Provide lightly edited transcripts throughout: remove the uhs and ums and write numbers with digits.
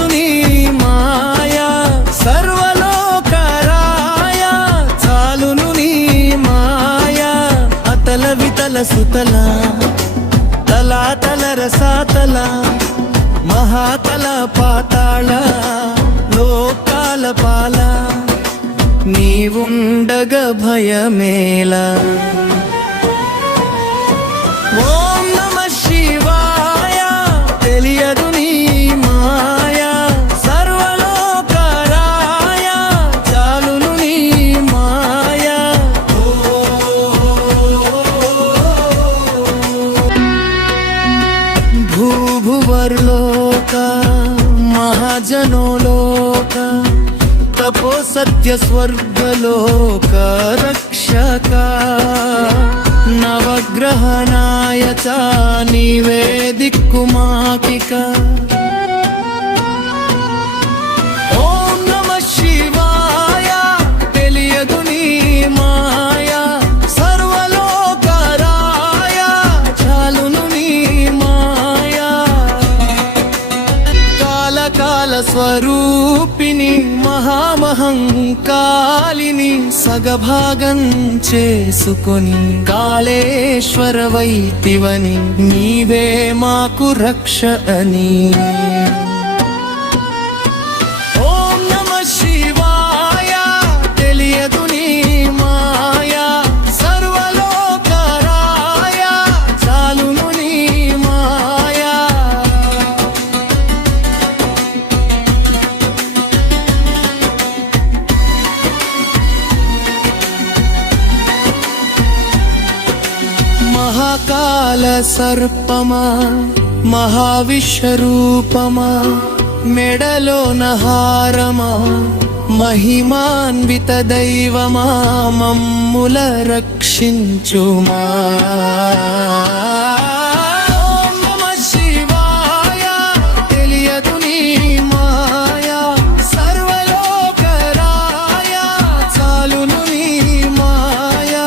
తెలియదు నీ మాయా సర్వలోకరాయ చాలును నీ మాయా అతల వితల సుతల తలాతల రసాతల మహాతల పాతాళ లోకాల పాల నీవుండగ భయమేలా ఓం నమః శివాయ తెలియదు నీ మాయా సర్వలోకరాయ చాలును నీ మాయా భూభువర్లోక మహాజనోలోక తపో సత్య స్వర్గలోక రక్షక నవగ్రహణాయ చ నీవే దిక్కుమాకిక ఓం నమః శివాయ తెలియదు నీ మాయా సర్వలోకరాయ చాలును నీ మాయా కాల స్వరూపిణి మహామహంకాళిని సగభాగం చేసుకొని కాళేశ్వర వైతివని నీవే మాకు రక్ష అని ఓం నమః శివాయ తెలియదు నీ మాయా సర్వలోకరాయ చాలును నీ మాయా మహాకాల సర్పమా మహావిశ్వరూపమా మెడలోన హారమా మహిమాన్విత దైవమా మమ్ముల రక్షించుమా ఓం నమః శివాయ తెలియదు నీ మాయా సర్వలోకరాయ చాలును నీ మాయా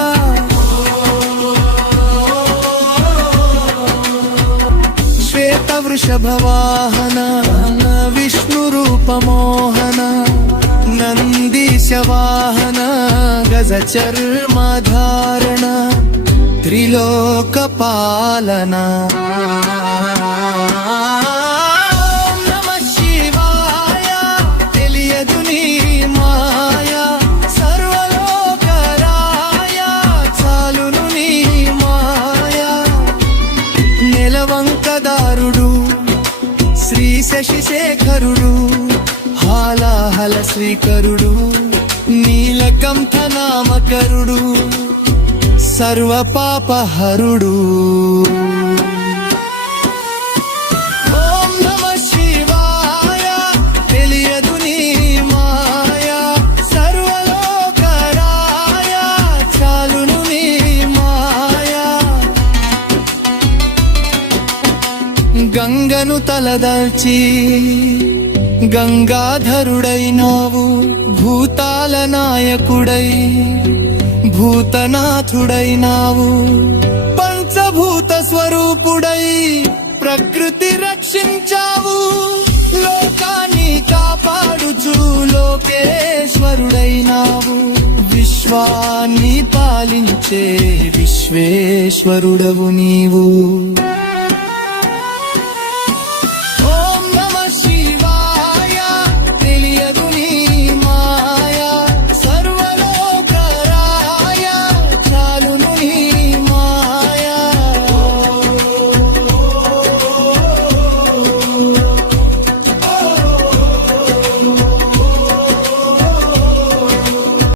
శ్వేత వృషభవాహన విష్ణురూపమోహన నందీశవాహన గజచర్మధారణ త్రిలోకపాలన ఓం నమః శివాయ తెలియదు నీ మాయా సర్వలోకరాయ చాలును నీ మాయా నెలవంకదారుడు శ్రీ శశిశేఖరుడు హాలాహల శ్రీకరుడు నీలకంఠ నామకరుడు సర్వపాపహరుడు ఓం నమః శివాయ తెలియదు నీ మాయా సర్వలోకరాయ చాలును నీ మాయా గంగను తలదాల్చి గంగాధరుడైనావు భూతాల నాయకుడై భూతనాథుడైనావు పంచభూత స్వరూపుడై ప్రకృతి రక్షించావు లోకాన్ని కాపాడుచు లోకేశ్వరుడైనావు విశ్వాన్ని పాలించే విశ్వేశ్వరుడవు నీవు